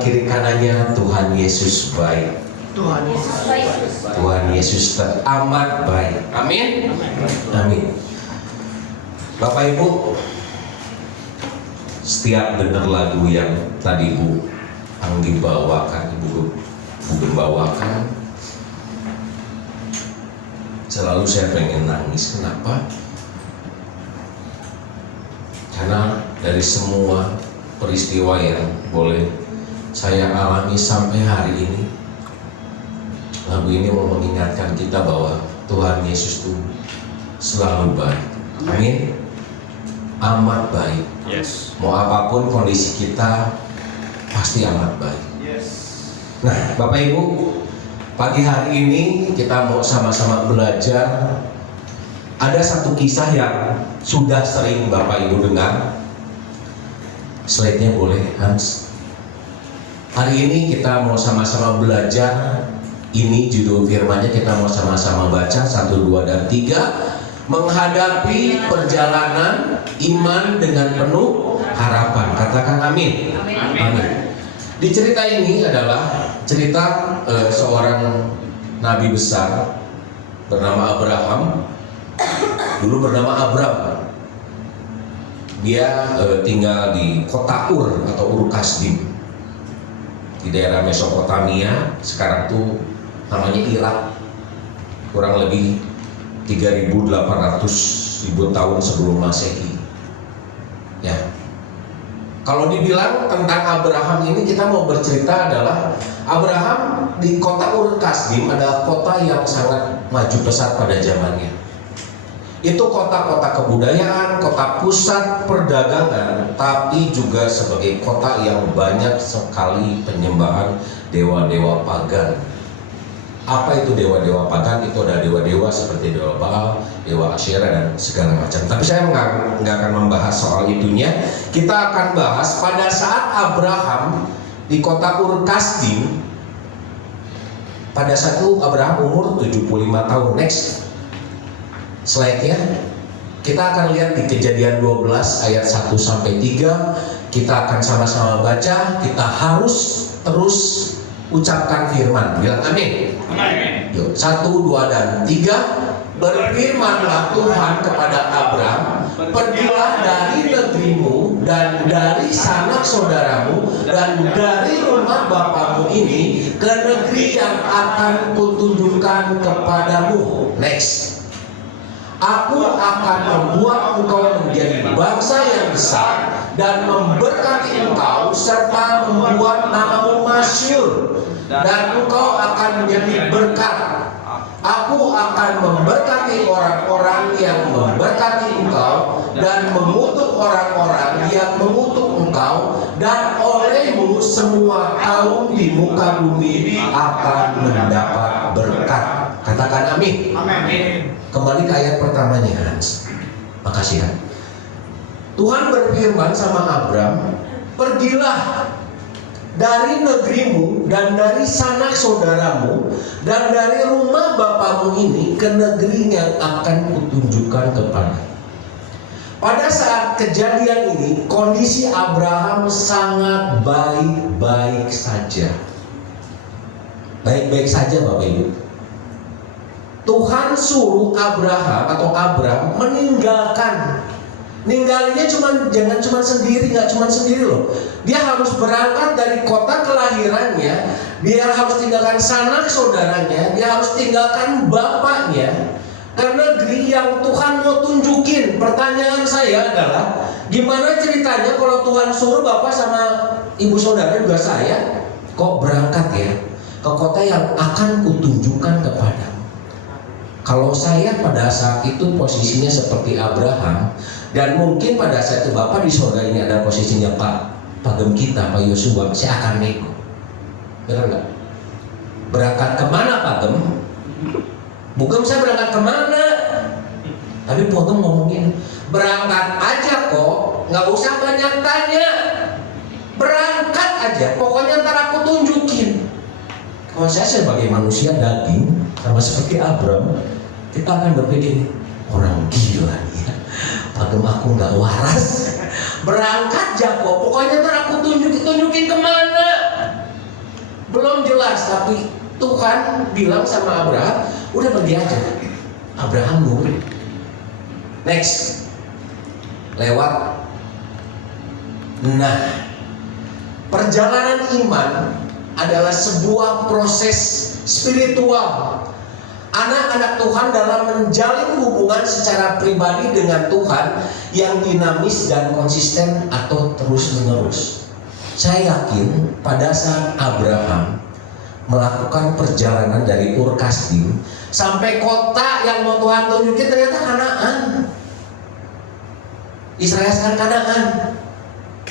Kiri kanannya, Tuhan Yesus baik. Tuhan Yesus baik. Tuhan Yesus teramat baik. Amin. Amin. Bapak Ibu, setiap dengar lagu yang tadi Bu Anggi bawakan, Ibu bawakan, selalu saya pengen nangis. Kenapa? Karena dari semua peristiwa yang boleh saya alami sampai hari ini, lagu ini mau mengingatkan kita bahwa Tuhan Yesus itu selalu baik. Amin. Amat baik. Yes. Mau apapun kondisi kita, pasti amat baik. Yes. Nah, Bapak Ibu, pagi hari ini kita mau sama-sama belajar. Ada satu kisah yang sudah sering Bapak Ibu dengar. Slide-nya boleh, Hans. Hari ini kita mau sama-sama belajar. Ini judul firman-nya, kita mau sama-sama baca 1, 2, dan 3. Menghadapi perjalanan iman dengan penuh harapan. Katakan amin. Amin. Di cerita ini adalah cerita seorang nabi besar bernama Abraham. Dulu bernama Abram. Dia tinggal di kota Ur atau Ur Kasdim di daerah Mesopotamia. Sekarang tuh namanya Irak. Kurang lebih 3.800 tahun sebelum Masehi. Ya. Kalau dibilang tentang Abraham ini, kita mau bercerita adalah Abraham di kota Ur Kasdim adalah kota yang sangat maju pesat pada zamannya. Itu kota-kota kebudayaan, kota pusat perdagangan, tapi juga sebagai kota yang banyak sekali penyembahan dewa-dewa pagan. Apa itu dewa-dewa pagan? Itu ada dewa-dewa seperti dewa Baal, dewa Asyera, dan segala macam. Tapi saya nggak akan membahas soal itunya. Kita akan bahas pada saat Abraham di kota Ur Kasdim. Pada saat itu Abraham umur 75 tahun. Next slide-nya. Kita akan lihat di Kejadian 12 ayat 1 sampai 3. Kita akan sama-sama baca. Kita harus terus ucapkan firman. Bilang amin. Amin. Yuk, 1, 2, dan 3. Berfirmanlah Tuhan kepada Abram, pergilah dari negerimu dan dari sanak saudaramu dan dari rumah bapamu ini ke negeri yang akan kutunjukkan kepadamu. Next. Aku akan membuat engkau menjadi bangsa yang besar dan memberkati engkau serta membuat namamu masyhur, dan engkau akan menjadi berkat. Aku akan memberkati orang-orang yang memberkati engkau dan mengutuk orang-orang yang mengutuk engkau, dan olehmu semua kaum di muka bumi akan mendapat berkat. Katakan amin. Amin. Kembali ke ayat pertamanya, Hans. Makasih ya. Tuhan berfirman sama Abram, pergilah dari negerimu dan dari sanak saudaramu dan dari rumah bapamu ini ke negeri yang akan kutunjukkan kepadamu. Pada saat kejadian ini, kondisi Abraham sangat baik-baik saja. Baik-baik saja, Bapak Ibu. Tuhan suruh Abraham atau Abram meninggalkan. Ninggalinnya jangan cuma sendiri, nggak cuma sendiri loh. Dia harus berangkat dari kota kelahirannya, dia harus tinggalkan sanak saudaranya, dia harus tinggalkan bapaknya ke negeri yang Tuhan mau tunjukin. Pertanyaan saya adalah, gimana ceritanya kalau Tuhan suruh bapak sama ibu saudara juga saya, kok berangkat ya ke kota yang akan kutunjukkan kepadamu? Kalau saya pada saat itu posisinya seperti Abraham, dan mungkin pada saat itu Bapak di saudara ini ada posisinya Pak Pagem kita, Pak Yosua, saya akan nego. Benar nggak? Berangkat kemana Pagem? Bukan saya berangkat kemana? Tapi Pagem ngomongin, berangkat aja kok, nggak usah banyak tanya. Berangkat aja, pokoknya ntar aku tunjukin. Kalau saya sebagai manusia daging, sama seperti Abram, kita akan berpikir, orang gila ya, Pagem aku nggak waras, berangkat Jakob, pokoknya ntar aku tunjukin kemana. jelas, tapi Tuhan bilang sama Abraham, udah pergi aja. Abraham nurut. Next, lewat. Nah, perjalanan iman adalah sebuah proses spiritual. Anak-anak Tuhan dalam menjalin hubungan secara pribadi dengan Tuhan yang dinamis dan konsisten atau terus-menerus. Saya yakin pada saat Abraham melakukan perjalanan dari Ur Kasdim sampai kota yang mau Tuhan tunjukin ternyata Kanaan. Israel sekarang Kanaan.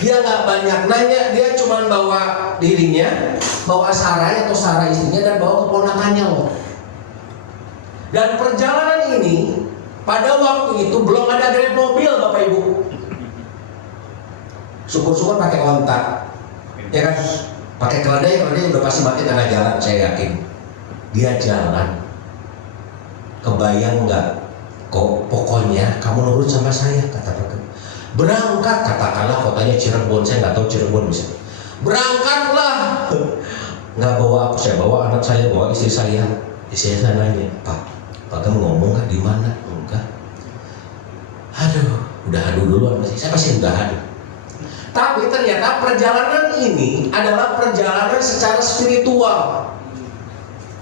Dia nggak banyak nanya, dia cuma bawa dirinya, bawa Sarai atau Sarah istrinya, dan bawa keponakannya loh. Dan perjalanan ini pada waktu itu belum ada grab mobil, Bapak Ibu. Syukur-syukur pakai onta, ya kan? Pakai keledai udah pasti mati tengah jalan, saya yakin. Dia jalan, kebayang nggak? Kok pokoknya kamu nurut sama saya, kata Pak. Berangkat, katakanlah kotanya Cirebon, saya nggak tahu Cirebon bisa. Berangkatlah, nggak bawa aku, saya bawa anak saya, bawa istri saya. Istri saya nanya, Pak kamu ngomong kan di mana? Enggak. Aduh, udah adu duluan masih. Saya pasti udah adu. Tapi ternyata perjalanan ini adalah perjalanan secara spiritual.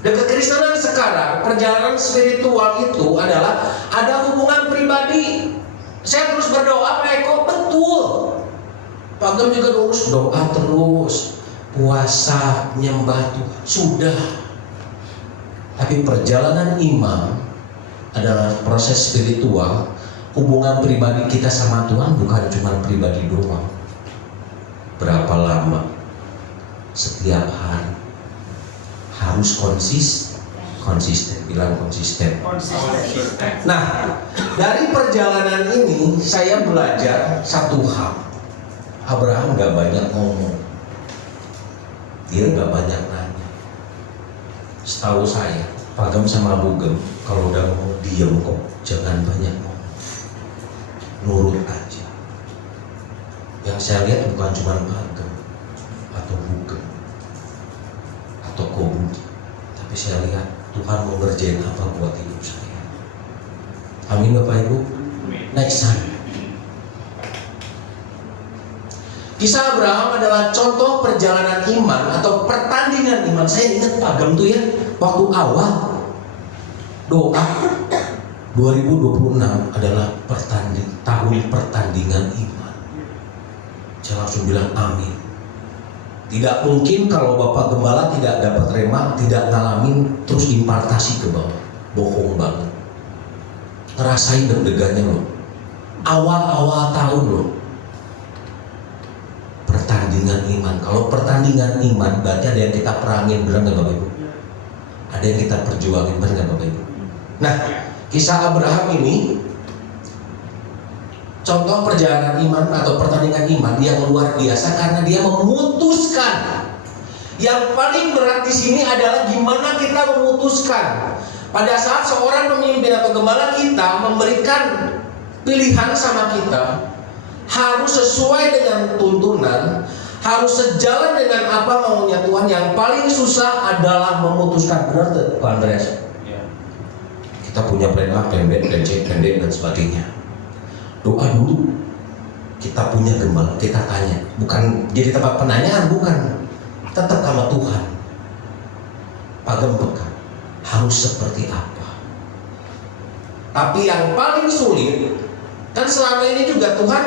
Dan kekristenan sekarang, perjalanan spiritual itu adalah ada hubungan pribadi. Saya terus berdoa, Pak Eko, betul. Pak Gem juga terus doa terus, puasa, nyembah Tuhan, sudah. Tapi perjalanan iman adalah proses spiritual. Hubungan pribadi kita sama Tuhan bukan cuma pribadi doang. Berapa lama? Setiap hari. Harus konsisten. Bilang konsisten. Nah, dari perjalanan ini saya belajar satu hal. Abraham gak banyak ngomong. Dia gak banyak nanya. Setahu saya, Pak Gem sama Bu Gem kalau udah mau diem kok, jangan banyak ngomong, nurut aja. Yang saya lihat bukan cuma Pak Gem atau Bu Gem atau Ko Budi, tapi saya lihat Tuhan mau ngerjain apa buat hidup saya. Amin Bapak Ibu. Next time. Kisah Abraham adalah contoh perjalanan iman atau pertandingan iman. Saya ingat Pak Gem tuh ya, waktu awal doa 2026 adalah tahun pertandingan iman. Saya langsung bilang amin. Tidak mungkin kalau Bapak Gembala tidak dapat rema, tidak ngalamin terus impartasi ke bawah. Bohong banget. Ngerasain deg-degannya loh. Awal-awal tahun loh. Pertandingan iman. Kalau pertandingan iman berarti ada yang kita perangin, benar nggak Bapak Ibu? Ada yang kita perjuangin, benar nggak Bapak Ibu? Nah, kisah Abraham ini contoh perjalanan iman atau pertandingan iman yang luar biasa karena dia memutuskan. Yang paling berat di sini adalah gimana kita memutuskan. Pada saat seorang pemimpin atau gembala kita memberikan pilihan sama kita, harus sesuai dengan tuntunan, harus sejalan dengan apa maunya Tuhan. Yang paling susah adalah memutuskan. Benar tuh Pak Andreas? Ya. Kita punya plan A, plan B, plan C, plan D dan sebagainya. Doa dulu. Kita punya gembala, kita tanya. Bukan jadi tempat penanyaan, bukan. Tetap sama Tuhan. Pak Gembala harus seperti apa? Tapi yang paling sulit, kan selama ini juga Tuhan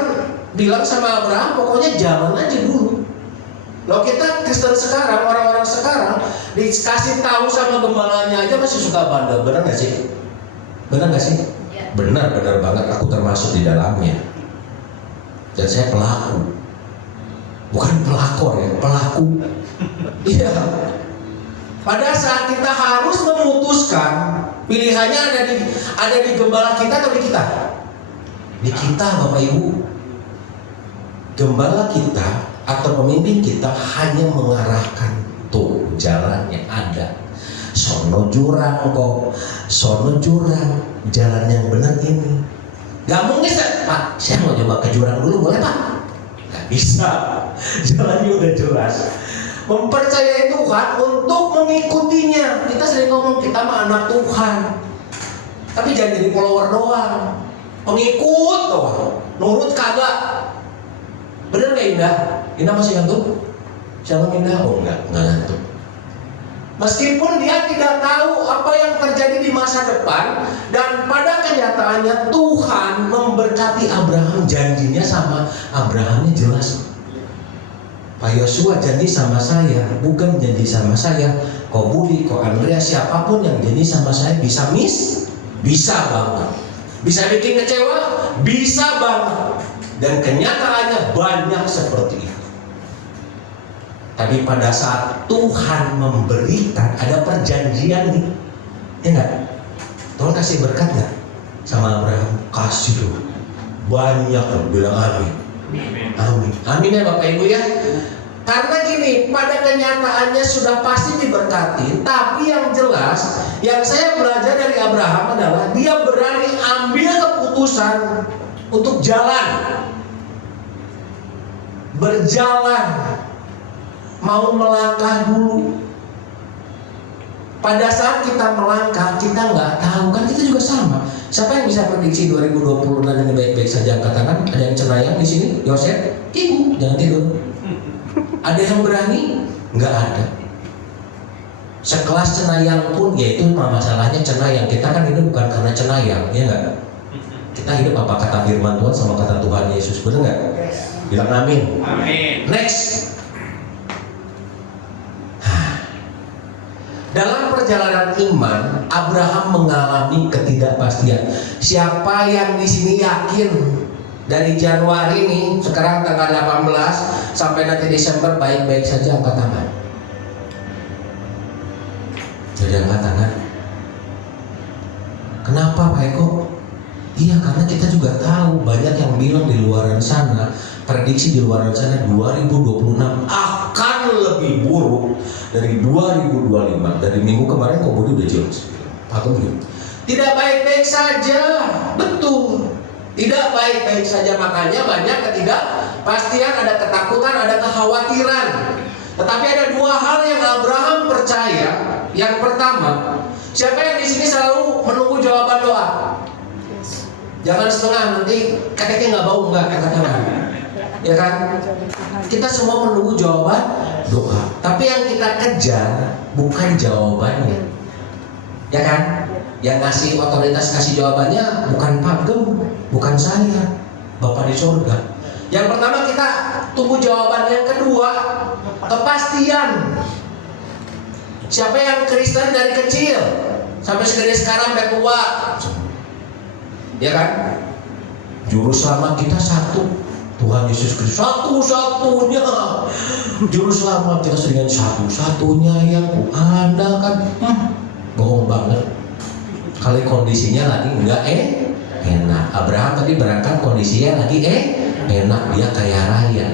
bilang sama Abraham, pokoknya jalan aja dulu. Loh kita Kristen sekarang, orang-orang sekarang dikasih tahu sama gembalanya aja masih suka bandel, benar nggak sih? Benar nggak sih? Ya. Benar banget. Aku termasuk di dalamnya. Dan saya pelaku, bukan pelakor ya, pelaku. Iya. Pada saat kita harus memutuskan, pilihannya ada di gembala kita atau di kita? Di kita, Bapak Ibu. Gembala kita atau pemimpin kita hanya mengarahkan tuh jalannya ada. Sono jurang kok, sono jurang, jalan yang benar ini. Gak mungkin Pak, saya mau coba ke jurang dulu, boleh Pak? Gak bisa, jalannya udah jelas. mempercayai Tuhan untuk mengikutinya. Kita sering ngomong kita mah anak Tuhan, tapi jangan jadi follower doang, pengikut doang, nurut kagak. Bener nggak Indah? Indah masih ngantuk? Shalom Indah? Oh enggak ngantuk. Meskipun dia tidak tahu apa yang terjadi di masa depan, dan pada kenyataannya Tuhan memberkati Abraham. Janjinya sama Abrahamnya jelas. Pak Yosua janji sama saya, bukan janji sama saya. Kau Budi, kau Andrea, siapapun yang janji sama saya bisa bisa banget. Bisa bikin kecewa, bisa banget. Dan kenyataannya banyak seperti itu. Tapi pada saat Tuhan memberikan, ada perjanjian nih, ya enggak? Tuhan kasih berkat nggak sama Abraham? Kasih tuh, banyak loh, bilang amin. Amin, amin ya Bapak Ibu ya. Karena gini, pada kenyataannya sudah pasti diberkati. Tapi yang jelas, yang saya belajar dari Abraham adalah dia berani ambil keputusan untuk jalan, berjalan, mau melangkah dulu. Pada saat kita melangkah, kita nggak tahu, kan kita juga sama. Siapa yang bisa prediksi 2020 dan ini baik-baik saja? Angkat tangan. Ada yang cenayang di sini? Yosef? Ibu, jangan tidur. Ada yang berani? Nggak ada. Sekelas cenayang pun, yaitu masalahnya cenayang. Kita kan hidup bukan karena cenayang, ya nggak? Kita hidup apa kata firman Tuhan sama kata Tuhan Yesus, benar nggak? Bilang amin. Amin. Next. Dalam perjalanan iman, Abraham mengalami ketidakpastian. Siapa yang di sini yakin dari Januari ini, sekarang tanggal 18 sampai nanti Desember baik-baik saja, angkat tangan. Jadi angkat tangan. Kenapa Pak Eko? Iya, karena kita juga tahu banyak yang bilang di luar sana, prediksi di luar sana 2026 akan lebih buruk dari 2025. Dari minggu kemarin kok udah jelas. Aku belum. Tidak baik-baik saja, betul. Tidak baik-baik saja, makanya banyak ketidakpastian, ada ketakutan, ada kekhawatiran. Tetapi ada dua hal yang Abraham percaya. Yang pertama, siapa yang di sini selalu menunggu jawaban doa? Jangan setengah, nanti kakeknya nggak bau, nggak kata-kata. Ya kan? Kita semua menunggu jawaban doa. Tapi yang kita kejar bukan jawabannya. Ya kan? Yang ngasih otoritas ngasih jawabannya bukan Pagem, bukan saya, Bapak di surga. Yang pertama kita tunggu jawaban. Yang kedua, kepastian. Siapa yang Kristen dari kecil sampai segede sekarang sampai tua? Ya kan? Juru selamat kita satu, Tuhan Yesus Kristus, satu-satunya. Juru selamat kita seringan satu-satunya yang kuandalkan. Bohong banget. Kali kondisinya lagi enggak enak. Abraham tadi berangkat kondisinya lagi enak, dia kaya raya.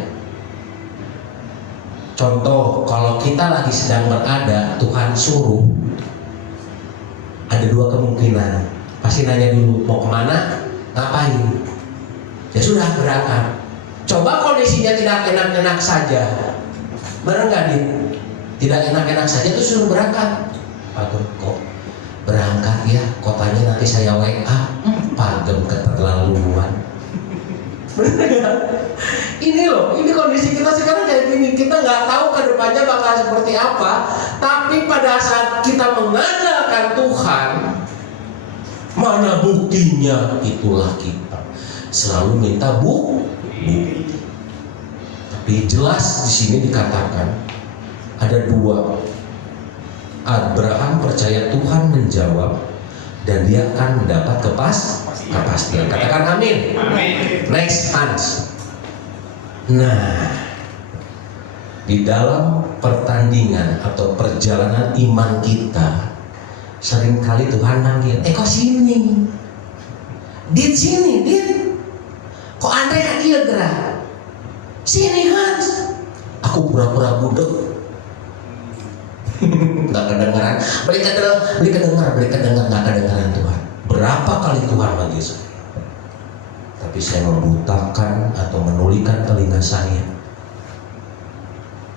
Contoh, kalau kita lagi sedang berada, Tuhan suruh, ada dua kemungkinan. Pasti nanya dulu, mau kemana? Ngapain? Ya sudah, berangkat. Coba kondisinya tidak enak-enak saja, benar nggak Dit? Tidak enak-enak saja tuh suruh berangkat. Aduh, kok berangkat ya? Kotanya nanti saya WA. Pagem keterlaluan. Ini loh, ini kondisi kita sekarang kayak gini. Kita nggak tahu ke depannya bakal seperti apa. Tapi pada saat kita mengandalkan Tuhan, mana buktinya? Itulah kita selalu minta bukti. Tapi jelas di sini dikatakan ada dua. Abraham percaya Tuhan menjawab dan dia akan mendapat kepastian. Katakan amin. Amin. Next, Hans. Nah, di dalam pertandingan atau perjalanan iman kita, seringkali Tuhan manggil, kok sini, Dit sini, Dit. Kok Andre kan iya gerak? Sini Hans. Aku pura-pura budek. Nggak kedengeran. Beli kedengeran, nggak kedengeran Tuhan. Berapa kali Tuhan manggil saya? Tapi saya membutakan atau menulikan telinga saya.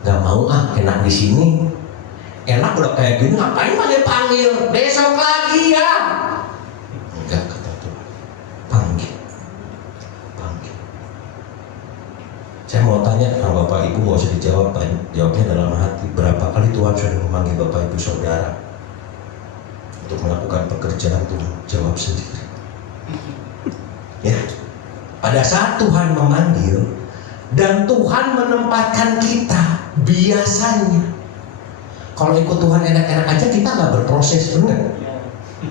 Gak mau enak di sini. Enak udah kayak gini, ngapain panggil besok lagi ya? Enggak, kata Tuhan. Panggil. Saya mau tanya sama Bapak Ibu, gak usah dijawab, jawabnya dalam hati. Berapa kali Tuhan sudah memanggil Bapak Ibu Saudara untuk melakukan pekerjaan Tuhan? Jawab sendiri. Ya, pada saat Tuhan memanggil dan Tuhan menempatkan kita, biasanya kalau ikut Tuhan enak-enak aja kita nggak berproses, benar?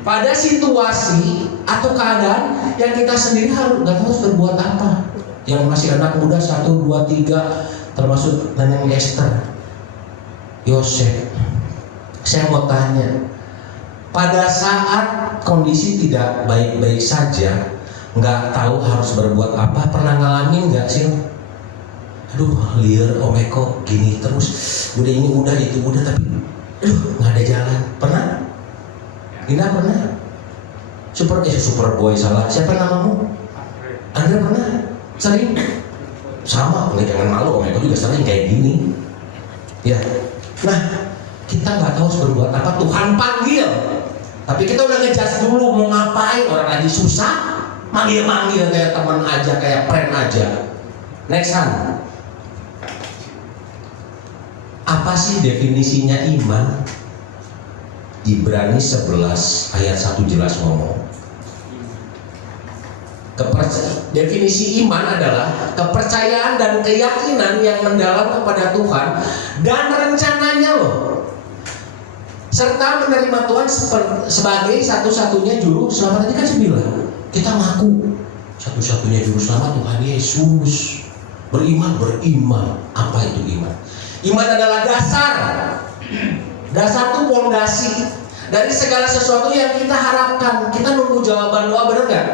Pada situasi atau keadaan yang kita sendiri harus berbuat apa? Yang masih anak muda 1, 2, 3, termasuk Nenek Esther, Yosef. Saya mau tanya, pada saat kondisi tidak baik-baik saja, nggak tahu harus berbuat apa, pernah ngalamin nggak sih? Aduh, liar Om Eko gini terus, udah ini udah itu udah, tapi nggak ada jalan. Pernah? Ina pernah? Superboy salah. Siapa namamu? Anda pernah? Sering? Sama, jangan malu, Om Eko juga sering kayak gini. Ya, nah kita nggak tahu harus berbuat apa. Tuhan panggil, tapi kita udah ngejas dulu mau ngapain. Orang lagi susah, manggil kayak teman aja, kayak friend aja. Next one. Apa sih definisinya iman? Ibrani 11 ayat 1 jelas ngomong. Definisi iman adalah kepercayaan dan keyakinan yang mendalam kepada Tuhan dan rencananya loh, serta menerima Tuhan sebagai satu-satunya juru selamat. Tadi kan saya bilang, kita ngaku satu-satunya juru selamat Tuhan Yesus. Beriman. Apa itu iman? Iman adalah dasar itu fondasi dari segala sesuatu yang kita harapkan. Kita nunggu jawaban doa, benar nggak?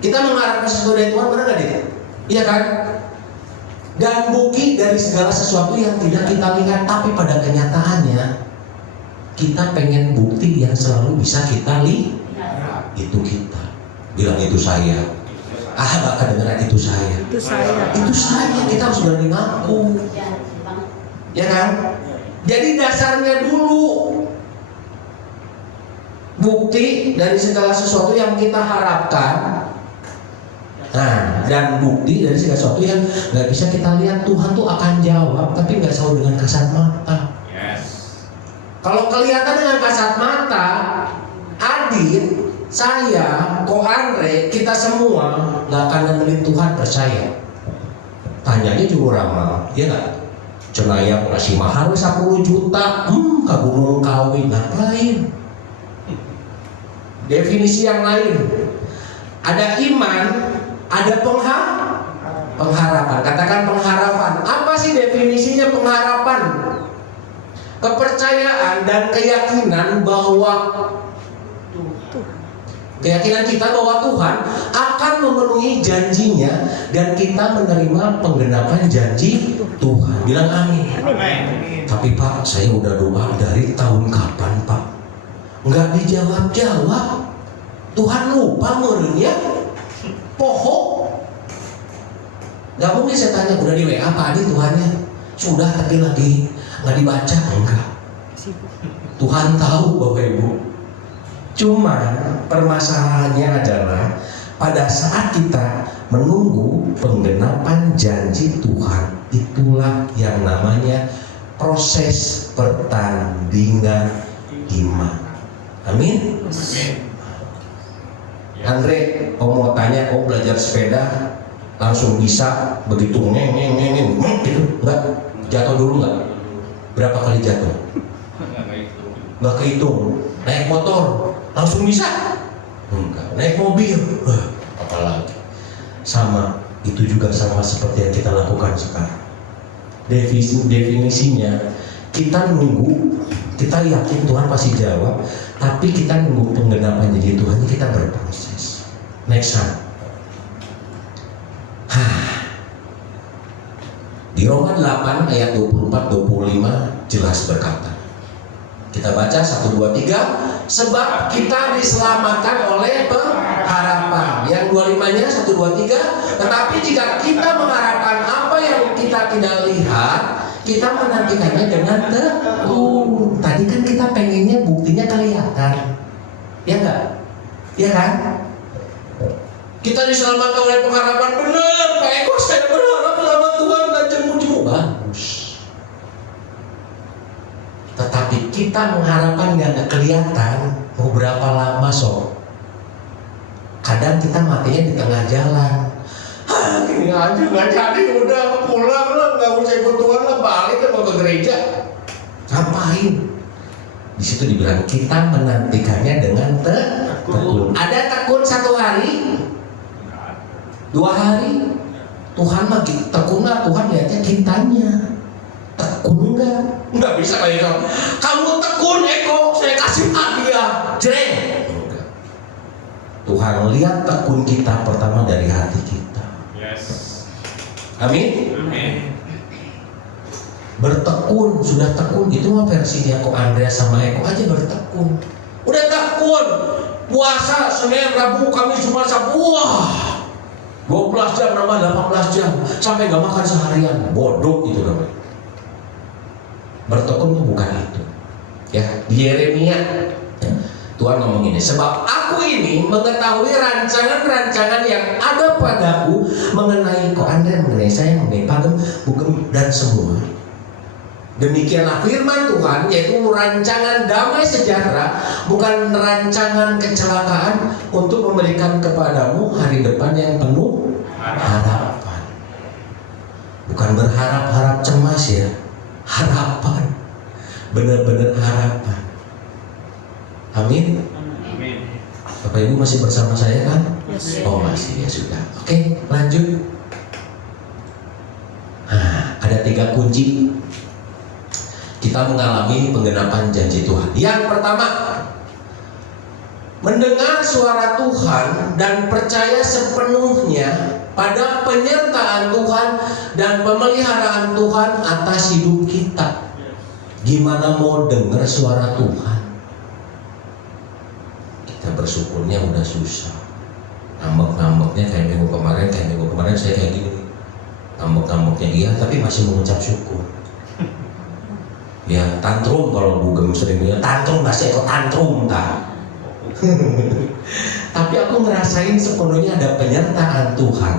Kita mengharapkan sesuatu dari Tuhan, benar nggak? Iya kan? Dan bukti dari segala sesuatu yang tidak kita lihat, tapi pada kenyataannya kita pengen bukti yang selalu bisa kita lihat. Itu kita bilang itu saya. Gak kedengeran itu saya. Itu saya. Kita harus berani ngaku. Ya kan? Jadi dasarnya dulu bukti dari segala sesuatu yang kita harapkan. Nah, dan bukti dari segala sesuatu yang nggak bisa kita lihat. Tuhan tuh akan jawab, tapi nggak selalu dengan kasat mata. Kalau kelihatan dengan kasat mata, Adit, saya, Ko Andre, kita semua nggak akan nemenin Tuhan, percaya. Tanyanya juga ramal, ya nggak? Cenayang ngasih mahar 10 juta, ke Gunung Kawi, ngapain? Definisi yang lain, ada iman, ada pengharapan. Katakan pengharapan. Apa sih definisinya pengharapan? Kepercayaan dan keyakinan kita bahwa Tuhan akan memenuhi janjinya dan kita menerima penggenapan janji Tuhan. Bilang amin. Tapi Pak, saya udah doa dari tahun kapan Pak? Nggak dijawab-jawab. Tuhan lupa meureunnya. Poho. Gak mungkin saya tanya, udah di WA Pak Adi Tuhannya? Sudah, tapi lagi nggak dibaca. Enggak. Tuhan tahu Bapak Ibu. Cuma permasalahannya adalah pada saat kita menunggu penggenapan janji Tuhan, itulah yang namanya proses pertandingan iman. Amin. Andre, kau mau tanya, kau belajar sepeda langsung bisa begitu ngeng gitu? Enggak, jatuh dulu enggak? Berapa kali jatuh? Enggak kehitung. Naik motor langsung bisa? Enggak. Naik mobil, apalagi. Sama, itu juga sama seperti yang kita lakukan sekarang. Definisinya, kita nunggu, kita yakin Tuhan pasti jawab, tapi kita nunggu penggenapan janji Tuhan, kita berproses. Next one. Di Roma 8 ayat 24-25 jelas berkata, kita baca 1, 2, 3. Sebab kita diselamatkan oleh pengharapan. Yang 25-nya 1, 2, 3. Tetapi jika kita mengharapkan apa yang kita tidak lihat, Kita menantikannya dengan tekun. Tadi kan kita pengennya buktinya kelihatan, ya enggak? Ya kan? Kita diselamatkan oleh pengharapan. Benar, Pak Eko, saya berharap sama Tuhan dan jemu-jemu. Bagus. Tetapi kita mengharapkan nggak kelihatan, mau berapa lama sob? Kadang kita matinya di tengah jalan. Gini aja nggak jadi, udah pulang lah, nggak usah ikut Tuhan lah, balik kan mau ke gereja. Ngapain? Di situ dibilang kita menantikannya dengan tekun. Ada tekun 1 hari, 2 hari. Tuhan mah tekun nggak? Tuhan lihatnya kitanya. Tekun nggak bisa kayak gitu. Kamu tekun Eko, saya kasih hadiah. Jreng. Tuhan lihat tekun kita pertama dari hati kita. Yes. Amin. Amin. Bertekun, sudah tekun. Itu mah versinya kok Andreas sama Eko aja bertekun. Udah tekun. Puasa Senin, Rabu, Kamis, Jumat, Sabtu. Wah, 12 jam nambah 18 jam sampai nggak makan seharian. Bodoh itu namanya. Bertekun itu bukan itu. Ya, di Yeremia Tuhan ngomong ini, sebab aku ini mengetahui rancangan-rancangan yang ada padaku mengenai kok Anda, mengenai saya, mengenai Pagem, Bugem, dan semua. Demikianlah firman Tuhan, yaitu rancangan damai sejahtera, bukan rancangan kecelakaan, untuk memberikan kepadamu hari depan yang penuh harapan. Bukan berharap-harap cemas ya, harapan, benar-benar harapan. Amin. Amin. Bapak Ibu masih bersama saya kan? Yes. Oh masih, ya sudah. Oke, lanjut. Nah, ada 3 kunci kita mengalami penggenapan janji Tuhan. Yang pertama, mendengar suara Tuhan dan percaya sepenuhnya pada penyertaan Tuhan dan pemeliharaan Tuhan atas hidup kita. Gimana mau dengar suara Tuhan? Kita bersyukurnya udah susah. Ngambek-ngambeknya kayak minggu kemarin saya kayak gini. Ngambek-ngambeknya iya, tapi masih mengucap syukur. Ya tantrum, kalau Bugem sering bilang tantrum, masih ikut tantrum tak. Tapi aku ngerasain sepenuhnya ada penyertaan Tuhan,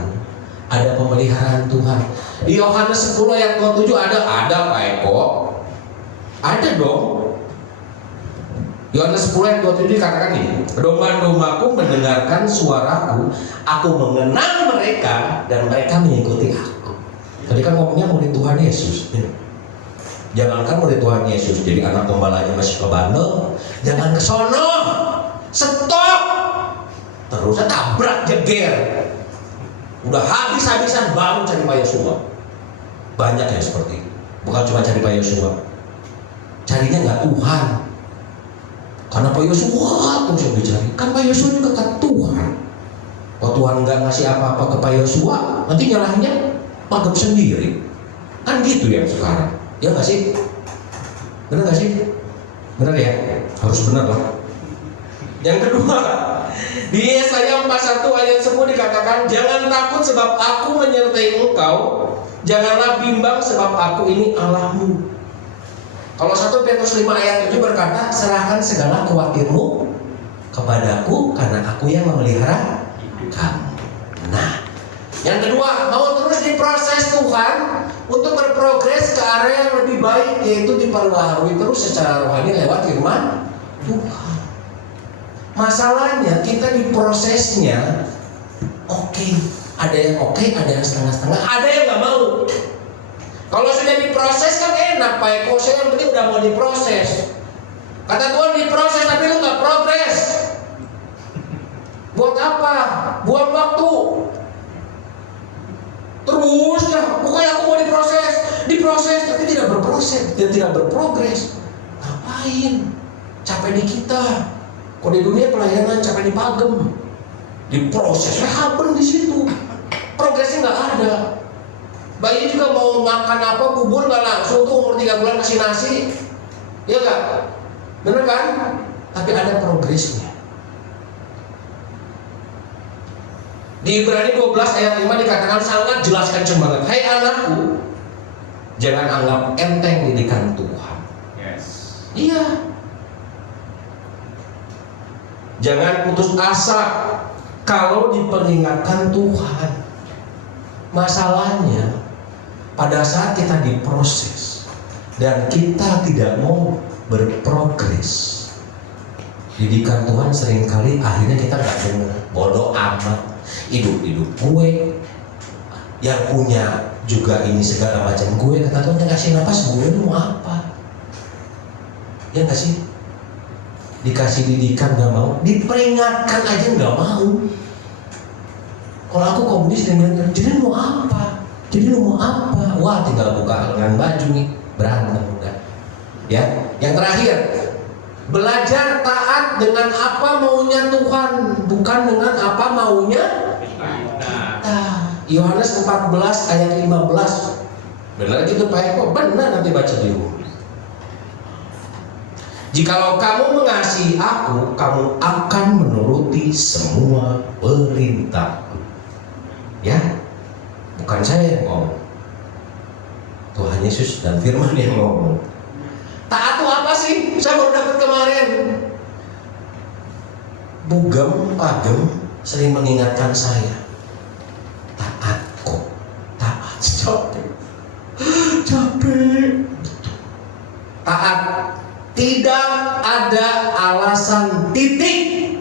ada pemeliharaan Tuhan. Di Yohanes 10 ayat 27 ada Pak Eko, ada dong. Yohanes 10 ayat 27 dikatakan ini, domba-dombaku mendengarkan suaraku, aku mengenal mereka dan mereka mengikuti aku. Tadi kan ngomongnya murid Tuhan Yesus. Jangankan murid Tuhan Yesus, jadi anak gembalanya masih ke Bandung, jangan ke sono, stop, terus tabrak jeger, udah habis-habisan baru cari Pak Yosua. Banyak yang seperti itu, bukan cuma cari Pak Yosua, carinya nggak Tuhan. Karena Pak Yosua terus yang dicari, kan Pak Yosua juga kan Tuhan. Kalau Tuhan nggak ngasih apa-apa ke Pak Yosua, nanti nyalahinnya Pagem sendiri. Kan gitu ya sekarang. Ya nggak sih? Benar nggak sih? Benar ya? Harus benar lah. Yang kedua, di Yesaya 41 ayat 10 dikatakan, jangan takut sebab aku menyertai engkau, janganlah bimbang sebab aku ini Allahmu. Kalau 1 Petrus 5 ayat 7 berkata, serahkan segala khawatirmu kepadaku karena aku yang memelihara kamu. Nah, yang kedua, mau terus diproses Tuhan untuk berprogres ke area yang lebih baik, yaitu diperbaharui terus secara rohani lewat firman Tuhan. Masalahnya kita diprosesnya oke. Ada yang oke, ada yang setengah-setengah, ada yang nggak mau. Kalau sudah diproses kan enak, Pak Eko, saya yang penting udah mau diproses. Kata Tuhan diproses tapi lu nggak progres. Buat apa? Buat waktu. Terus ya, pokoknya aku mau diproses tapi tidak berproses dan tidak berprogres. Ngapain? Capek di kita. Kalau di dunia pelayanan capek di Pagem, diproses, haben di situ. Progresnya nggak ada. Bayi juga mau makan apa, bubur nggak langsung tuh umur 3 bulan kasih nasi, ya nggak? Bener kan? Tapi ada progresnya. Di Ibrani 12 ayat 5 dikatakan sangat jelas kenceng banget. Hai anakku, Jangan anggap enteng didikan Tuhan. Yes. Iya. Jangan putus asa kalau diperingatkan Tuhan. Masalahnya pada saat kita diproses dan kita tidak mau berprogres, didikan Tuhan seringkali akhirnya kita nggak dengar. Bodoh amat, hidup gue, yang punya juga ini segala macam gue. Kata Tuhan, yang kasih nafas gue mau apa? Ya nggak sih? Dikasih didikan nggak mau, diperingatkan aja nggak mau. Kalau aku komunis dia bilang, jadi mau apa? Jadi lu mau apa? Wah, tinggal buka lengan baju nih, berantem udah. Ya, yang terakhir, belajar taat dengan apa maunya Tuhan, bukan dengan apa maunya kita. Yohanes 14 ayat 15. Benar gitu Pak Eko? Benar, nanti baca di rumah. Jikalau kamu mengasihi aku, kamu akan menuruti semua perintahku. Ya, bukan saya yang ngomong, Tuhan Yesus dan Firman yang ngomong. Taat itu apa sih? Saya baru dapat kemarin. Bugem, Pagem sering mengingatkan saya. Taat kok, taat. Capek. Taat. Tidak ada alasan, titik.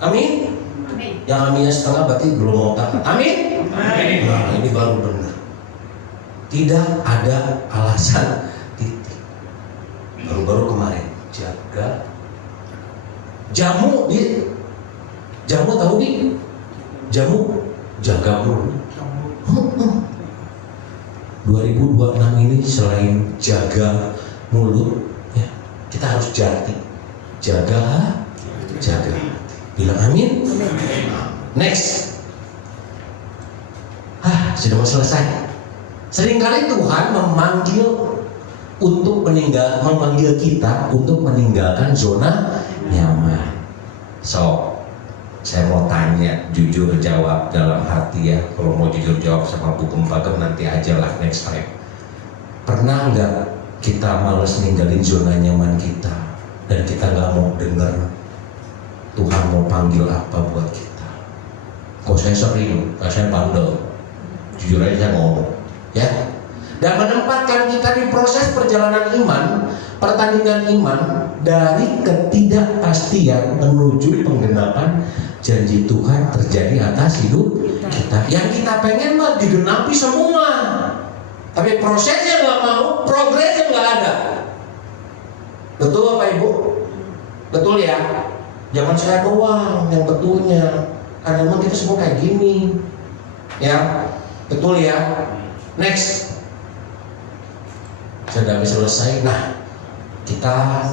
Amin. Yang aminnya setengah berarti belum mau taat. Amin. Nah, ini baru benar. Tidak ada alasan, titik. Baru-baru kemarin jaga jamu di jamu, tahu di jamu jaga mulut. 2026 ini selain jaga mulut, ya, kita harus jaga. Bilang amin. Next. Sudah mau selesai. Seringkali Tuhan memanggil kita untuk meninggalkan zona nyaman. So, saya mau tanya, jujur jawab dalam hati ya. Kalau mau jujur jawab sama Bugem Pagem nanti aja lah, next time. Pernah nggak kita males ninggalin zona nyaman kita dan kita nggak mau dengar Tuhan mau panggil apa buat kita? Kok saya sering, saya bandel. Jujur aja saya ngomong, ya. Dan menempatkan kita di proses perjalanan iman, pertandingan iman dari ketidakpastian menuju penggenapan janji Tuhan terjadi atas hidup kita. Yang kita pengen mah digenapi semua, tapi prosesnya nggak mau, progresnya nggak ada. Betul Bapak Ibu? Betul ya? Jangan saya doang yang betulnya. Karena memang kita semua kayak gini, ya. Betul ya? Next. Sudah habis selesai. Nah, kita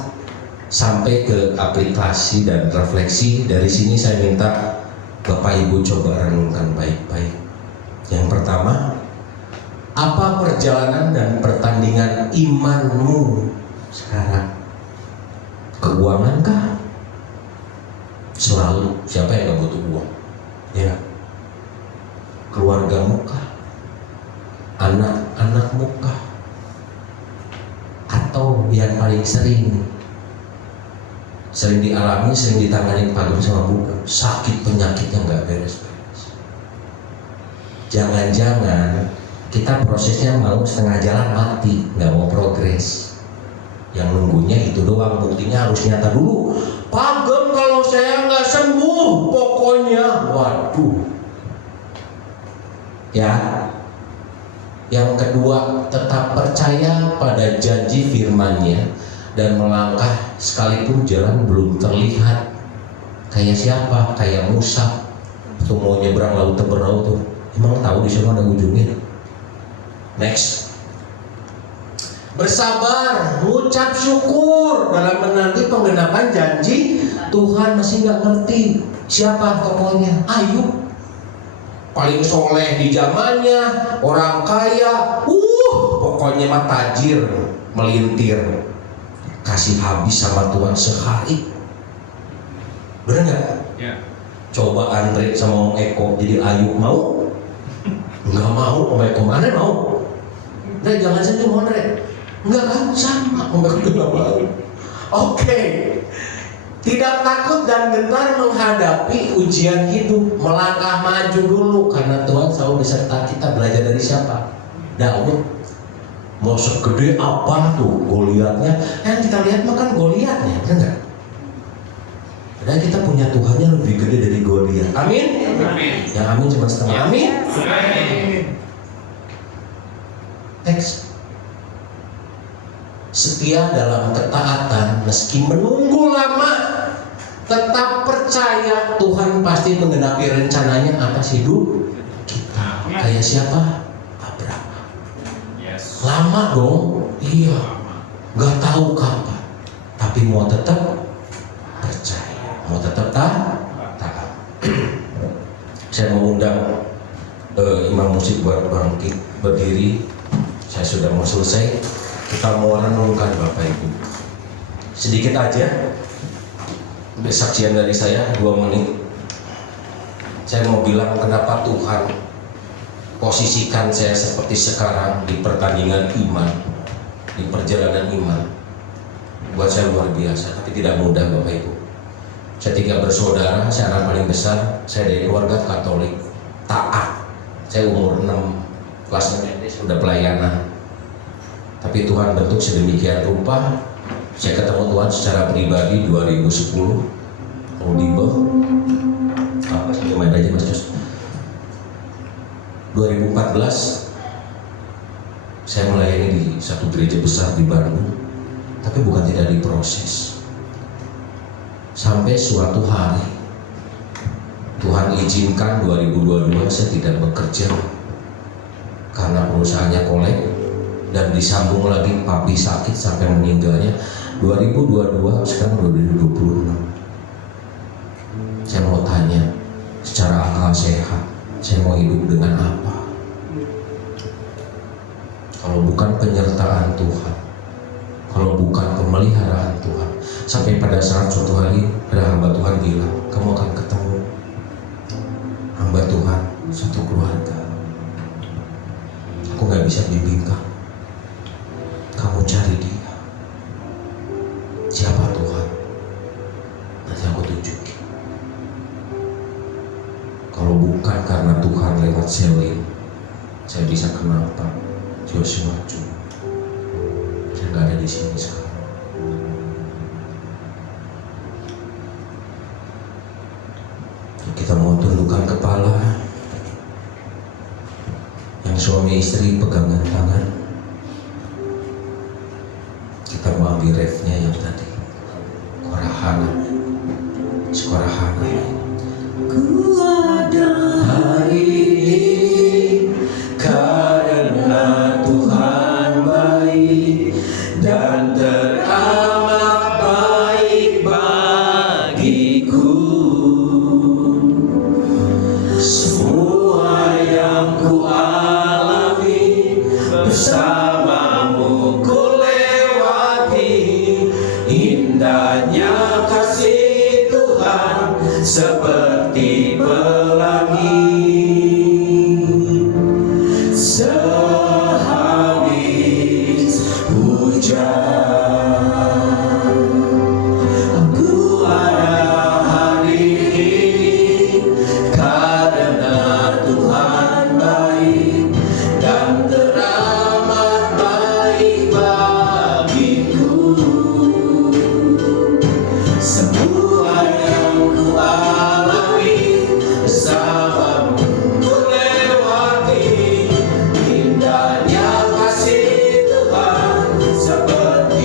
sampai ke aplikasi dan refleksi. Dari sini saya minta Bapak Ibu coba renungkan baik-baik. Yang pertama, apa perjalanan dan pertandingan imanmu sekarang? Keuangan kah? Selalu, siapa yang gak butuh uang? Ya. Keluargamu kah? Anak-anakmu kah? Atau yang paling sering dialami, sering ditangani Pagem sama Bugem, sakit penyakit yang gak beres-beres. Jangan-jangan kita prosesnya mau setengah jalan mati, gak mau progres. Yang nunggunya itu doang, buktinya harus nyata dulu. Pagem kalau saya nggak sembuh, pokoknya, waduh. Ya. Yang kedua, tetap percaya pada janji firman-Nya dan melangkah sekalipun jalan belum terlihat. Kayak siapa? Kayak Musa. Tuh mau nyebrang laut Teberau tuh. Emang tahu di sana ada ujungnya? Next. Bersabar, mengucap syukur dalam menanti penggenapan janji Tuhan. Masih nggak ngerti siapa tokohnya? Ayub, paling soleh di zamannya, orang kaya, pokoknya mah tajir, melintir, kasih habis sama Tuhan sehari. Bener nggak? Ya. Coba Andre sama Om Eko jadi Ayub, mau? Nggak mau, Om Eko mana mau? Nah, jangan senyum, Andre. Enggak kan, sama, Om Eko juga nggak mau. Oke. Tidak takut dan gentar menghadapi ujian hidup, melangkah maju dulu karena Tuhan selalu beserta kita. Belajar dari siapa? Daud. Mau segede apa tuh Goliatnya? Yang kita lihat makan Goliatnya, benar nggak? Dan kita punya Tuhan yang lebih gede dari Goliat. Amin. Amin. Yang amin cuma setengah. Amin. Amin. Next. Setia dalam ketaatan meski menunggu lama, tetap percaya Tuhan pasti menggenapi rencananya atas hidup kita. Kayak siapa? Abraham. Yes. Lama dong, iya, nggak tahu kapan, tapi mau tetap percaya, mau tetap taat. Saya mau undang imam musik buat bangkit berdiri. Saya sudah mau selesai. Kita mau renungkan Bapak Ibu. Sedikit aja kesaksian dari saya 2 menit. Saya mau bilang kenapa Tuhan posisikan saya seperti sekarang di pertandingan iman, di perjalanan iman. Buat saya luar biasa, tapi tidak mudah Bapak Ibu. Saya 3 bersaudara, saya anak paling besar. Saya dari keluarga Katolik, taat. Saya umur 6, kelas 6 SD sudah pelayanan. Tapi Tuhan bentuk sedemikian rupa. Saya ketemu Tuhan secara pribadi 2010 Audible. Apa sih main aja Mas Jos. 2014 saya melayani di satu gereja besar di Bandung, tapi bukan tidak diproses. Sampai suatu hari Tuhan izinkan 2022 saya tidak bekerja karena perusahaannya kolek, dan disambung lagi papi sakit sampai meninggalnya 2022, sekarang 2026. Saya mau tanya, secara akal sehat saya mau hidup dengan apa? Kalau bukan penyertaan Tuhan, kalau bukan pemeliharaan Tuhan. Sampai pada saat suatu hari ada hamba Tuhan bilang, kamu akan ketemu hamba Tuhan satu keluarga. Aku gak bisa bimbing kamu cari dia. Siapa Tuhan? Nanti aku tunjukin. Kalau bukan karena Tuhan lewat Selin, saya bisa kenal Pak Joshua Chu. Saya nggak ada di sini sekarang. Kita mau tundukkan kepala. Yang suami istri pegangan tangan. Kita mau ambil refnya yang tadi, Korahana, Sekorahana. Ku ada hari ini karena Tuhan baik dan teramat baik bagiku. Semua yang ku alami bersamamu ku indahnya kasih Tuhan seperti pelangi sehabis hujan. Aku ada hari ini karena Tuhan baik dan teramat baik bagiku. Semua yang ku alami bersamamu ku lewati, indahnya kasih Tuhan seperti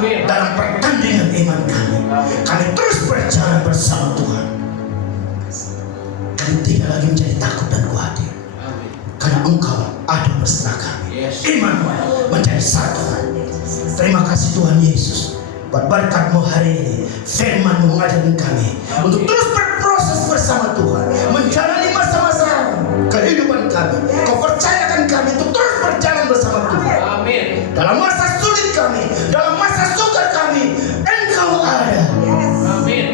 Amin. Dalam pertandingan iman kami, kami terus berjalan bersama Tuhan. Kami tidak lagi menjadi takut dan khawatir, karena Engkau ada bersama kami. Yes. Immanuel menjadi satu. Terima kasih Tuhan Yesus buat berkat-Mu hari ini. Firman-Mu mengajarkan kami untuk terus berproses bersama Tuhan, menjalani masa-masa kehidupan kami. Kau percayakan kami untuk terus berjalan bersama Tuhan. Amin. Dalam masa sulit kami, dalam masa sukar kami, Engkau ada. Amin.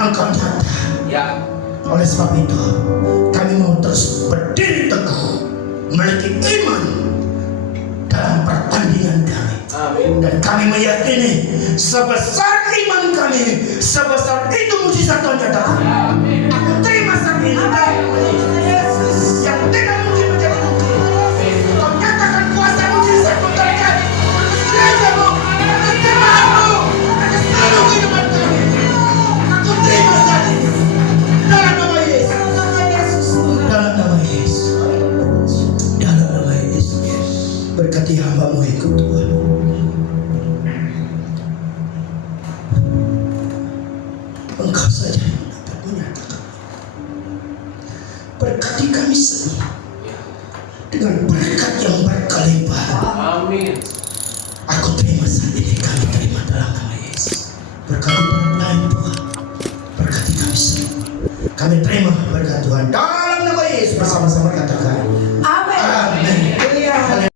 Engkau nyata. Ya. Oleh sebab itu, kami mau terus berdiri teguh, memiliki iman dalam pertandingan kami. Amin. Dan kami meyakini sebesar iman kami, sebesar itu mujizat Tuhan nyatakan. Amin. Aku terima saat ini Yesus yang tidak mungkin menjadi mungkin. Kau nyatakan kuasa mujizat-Mu terjadi atas gereja-Mu, atas jemaat-Mu, atas seluruh kehidupan kami. Aku terima saat ini dalam nama Yesus. Dalam nama Yesus. Dalam nama Yesus. Berkati hamba-Mu ikut Tuhan. Engkau saja yang dapat menyatakan. Berkati kami semua dengan berkat yang berkelimpahan. Amin. Aku terima saat ini, kami terima dalam nama Yesus. Berkati para pelayan Tuhan, berkati kami semua. Kami terima berkat Tuhan dalam nama Yesus. Bersama-sama katakan